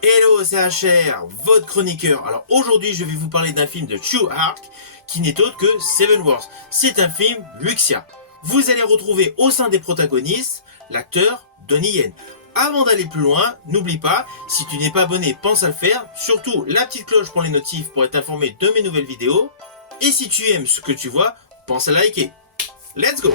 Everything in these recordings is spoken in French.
Hello, c'est HR, votre chroniqueur. Alors aujourd'hui, je vais vous parler d'un film de Chu Ark qui n'est autre que Seven Wars. C'est un film wuxia. Vous allez retrouver au sein des protagonistes l'acteur Donnie Yen. Avant d'aller plus loin, n'oublie pas, si tu n'es pas abonné, pense à le faire. Surtout la petite cloche pour les notifs pour être informé de mes nouvelles vidéos. Et si tu aimes ce que tu vois, pense à liker. Let's go!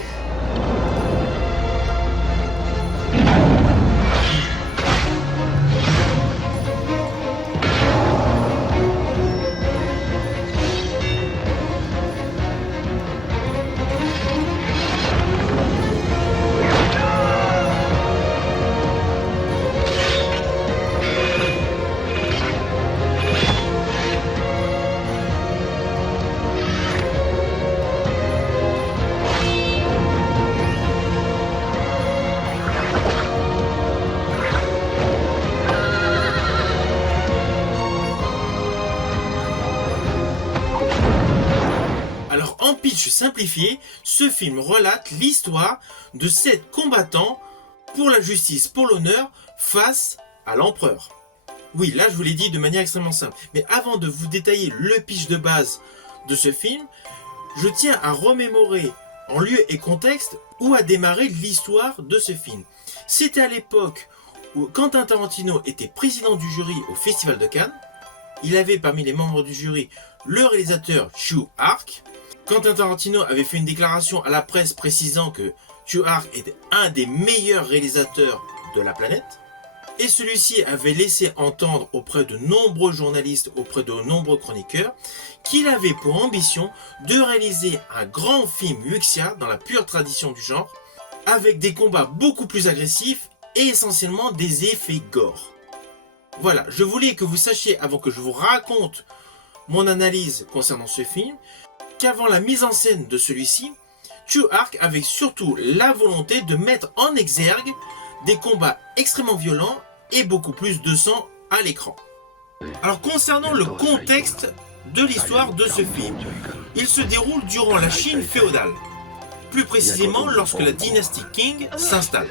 Alors en pitch simplifié, ce film relate l'histoire de 7 combattants pour la justice, pour l'honneur, face à l'empereur. Oui, là je vous l'ai dit de manière extrêmement simple. Mais avant de vous détailler le pitch de base de ce film, je tiens à remémorer en lieu et contexte où a démarré l'histoire de ce film. C'était à l'époque où Quentin Tarantino était président du jury au Festival de Cannes. Il avait parmi les membres du jury le réalisateur Chu Ark. Quentin Tarantino avait fait une déclaration à la presse précisant que Chu Ark était un des meilleurs réalisateurs de la planète. Et celui-ci avait laissé entendre auprès de nombreux journalistes, auprès de nombreux chroniqueurs, qu'il avait pour ambition de réaliser un grand film wuxia dans la pure tradition du genre, avec des combats beaucoup plus agressifs et essentiellement des effets gore. Voilà, je voulais que vous sachiez, avant que je vous raconte mon analyse concernant ce film, qu'avant la mise en scène de celui-ci, Chu Ark avait surtout la volonté de mettre en exergue des combats extrêmement violents et beaucoup plus de sang à l'écran. Alors concernant le contexte de l'histoire de ce film, il se déroule durant la Chine féodale, plus précisément lorsque la dynastie Qing s'installe.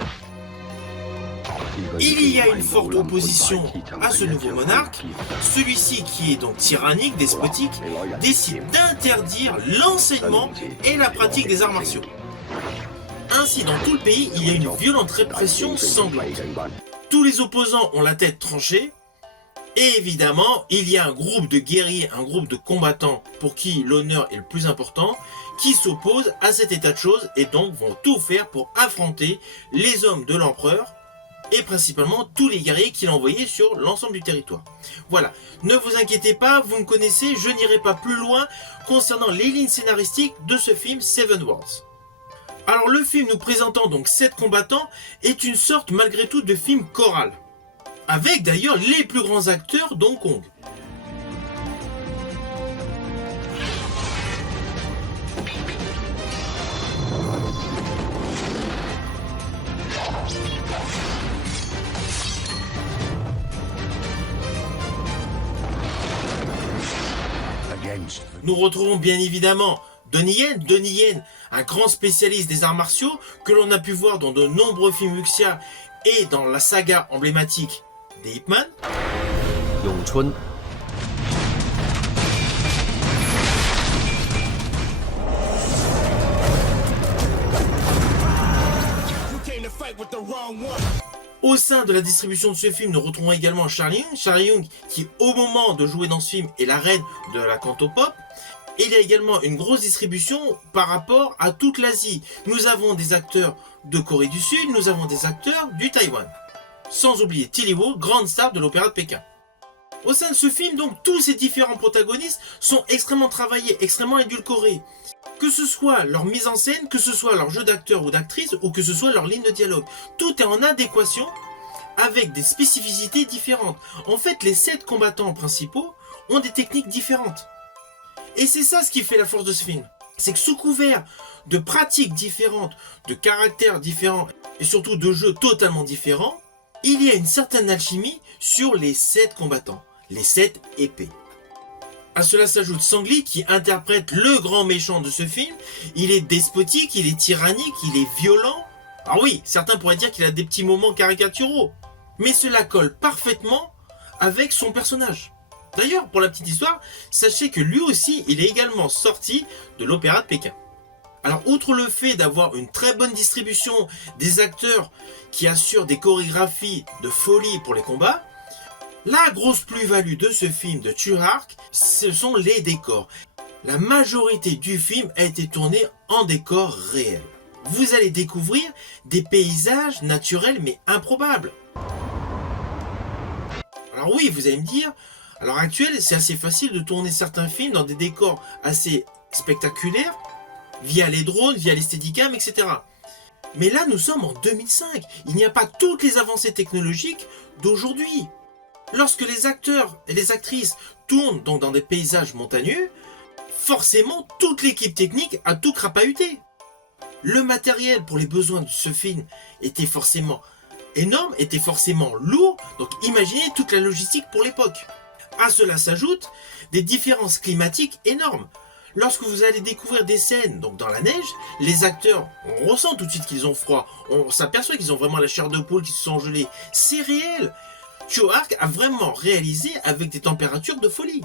Il y a une forte opposition à ce nouveau monarque. Celui-ci, qui est donc tyrannique, despotique, décide d'interdire l'enseignement et la pratique des arts martiaux. Ainsi, dans tout le pays, il y a une violente répression sanglante. Tous les opposants ont la tête tranchée. Et évidemment, il y a un groupe de guerriers, un groupe de combattants pour qui l'honneur est le plus important, qui s'opposent à cet état de choses et donc vont tout faire pour affronter les hommes de l'empereur et principalement tous les guerriers qu'il a envoyés sur l'ensemble du territoire. Voilà, ne vous inquiétez pas, vous me connaissez, je n'irai pas plus loin concernant les lignes scénaristiques de ce film Seven Wars. Alors le film nous présentant donc 7 combattants est une sorte malgré tout de film choral, avec d'ailleurs les plus grands acteurs d'Hong Kong. Nous retrouvons bien évidemment Donnie Yen, un grand spécialiste des arts martiaux que l'on a pu voir dans de nombreux films wuxia et dans la saga emblématique des Ip Man. Yongchun. Au sein de la distribution de ce film, nous retrouvons également Charlie Young qui au moment de jouer dans ce film est la reine de la cantopop. Et il y a également une grosse distribution par rapport à toute l'Asie. Nous avons des acteurs de Corée du Sud, nous avons des acteurs du Taïwan. Sans oublier Tilly Wu, grande star de l'opéra de Pékin. Au sein de ce film, donc, tous ces différents protagonistes sont extrêmement travaillés, extrêmement édulcorés. Que ce soit leur mise en scène, que ce soit leur jeu d'acteur ou d'actrice, ou que ce soit leur ligne de dialogue. Tout est en adéquation avec des spécificités différentes. En fait, les 7 combattants principaux ont des techniques différentes. Et c'est ça ce qui fait la force de ce film. C'est que sous couvert de pratiques différentes, de caractères différents, et surtout de jeux totalement différents, il y a une certaine alchimie sur les 7 combattants, les 7 épées. À cela s'ajoute Sang-Li qui interprète le grand méchant de ce film. Il est despotique, il est tyrannique, il est violent. Alors oui, certains pourraient dire qu'il a des petits moments caricaturaux. Mais cela colle parfaitement avec son personnage. D'ailleurs, pour la petite histoire, sachez que lui aussi, il est également sorti de l'Opéra de Pékin. Alors, outre le fait d'avoir une très bonne distribution, des acteurs qui assurent des chorégraphies de folie pour les combats, la grosse plus-value de ce film de Tsui-Hark, ce sont les décors. La majorité du film a été tournée en décors réels. Vous allez découvrir des paysages naturels mais improbables. Alors oui, vous allez me dire, à l'heure actuelle, c'est assez facile de tourner certains films dans des décors assez spectaculaires, via les drones, via les steadicams, etc. Mais là, nous sommes en 2005. Il n'y a pas toutes les avancées technologiques d'aujourd'hui. Lorsque les acteurs et les actrices tournent donc dans des paysages montagneux, forcément, toute l'équipe technique a tout crapahuté. Le matériel pour les besoins de ce film était forcément énorme, était forcément lourd, donc imaginez toute la logistique pour l'époque. À cela s'ajoutent des différences climatiques énormes. Lorsque vous allez découvrir des scènes donc dans la neige, les acteurs, on ressent tout de suite qu'ils ont froid, on s'aperçoit qu'ils ont vraiment la chair de poule, qu'ils se sont gelés. C'est réel. Tsui-Hark a vraiment réalisé avec des températures de folie.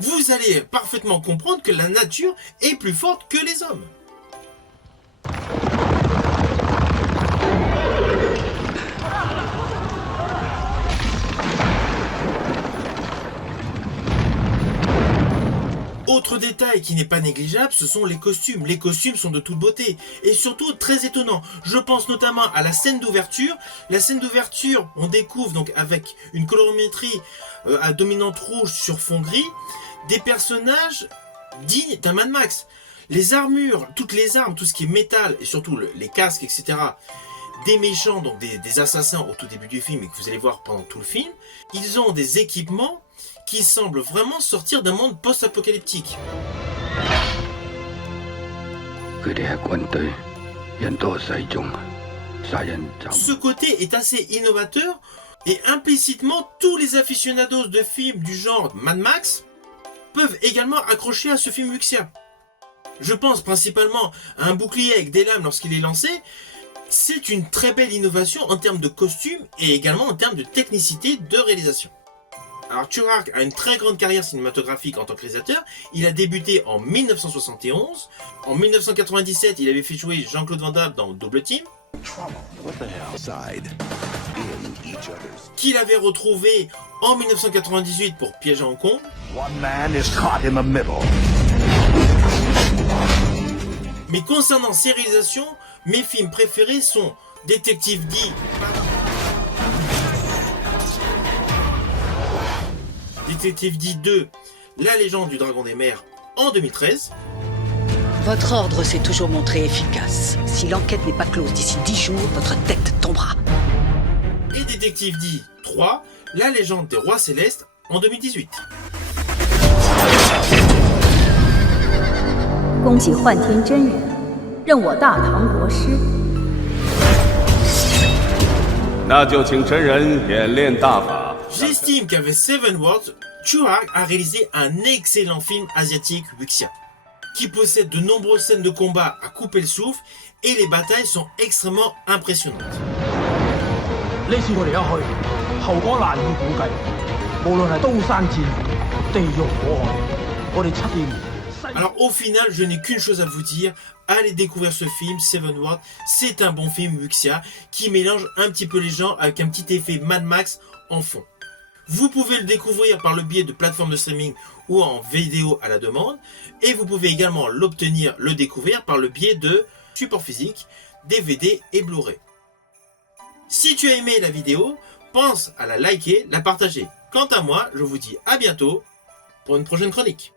Vous allez parfaitement comprendre que la nature est plus forte que les hommes. Autre détail qui n'est pas négligeable, ce sont les costumes. Les costumes sont de toute beauté et surtout très étonnants. Je pense notamment à la scène d'ouverture. La scène d'ouverture, on découvre donc avec une colorimétrie à dominante rouge sur fond gris, des personnages dignes d'un Mad Max. Les armures, toutes les armes, tout ce qui est métal et surtout les casques, etc. Des méchants, donc des assassins au tout début du film et que vous allez voir pendant tout le film, ils ont des équipements qui semble vraiment sortir d'un monde post-apocalyptique. Ce côté est assez innovateur et implicitement tous les aficionados de films du genre Mad Max peuvent également accrocher à ce film wuxia. Je pense principalement à un bouclier avec des lames lorsqu'il est lancé. C'est une très belle innovation en termes de costume et également en termes de technicité de réalisation. Alors Tsui-Hark a une très grande carrière cinématographique en tant que réalisateur. Il a débuté en 1971. En 1997, il avait fait jouer Jean-Claude Van Damme dans Double Team. Qu'il avait retrouvé en 1998 pour Piège à Hong Kong. Mais concernant ses réalisations, mes films préférés sont Détective D. Détective D 2, La légende du dragon des mers en 2013. Votre ordre s'est toujours montré efficace. Si l'enquête n'est pas close d'ici 10 jours, votre tête tombera. Et Détective D 3, La légende des rois célestes en 2018. 恭喜幻天真人，任我大唐国师。那就请真人演练大法。 J'estime qu'avec Seven Worlds, Tsui-Hark a réalisé un excellent film asiatique wuxia, qui possède de nombreuses scènes de combat à couper le souffle et les batailles sont extrêmement impressionnantes. Alors au final, je n'ai qu'une chose à vous dire, allez découvrir ce film, Seven Worlds, c'est un bon film wuxia qui mélange un petit peu les genres avec un petit effet Mad Max en fond. Vous pouvez le découvrir par le biais de plateformes de streaming ou en vidéo à la demande. Et vous pouvez également l'obtenir, le découvrir par le biais de supports physiques, DVD et Blu-ray. Si tu as aimé la vidéo, pense à la liker, la partager. Quant à moi, je vous dis à bientôt pour une prochaine chronique.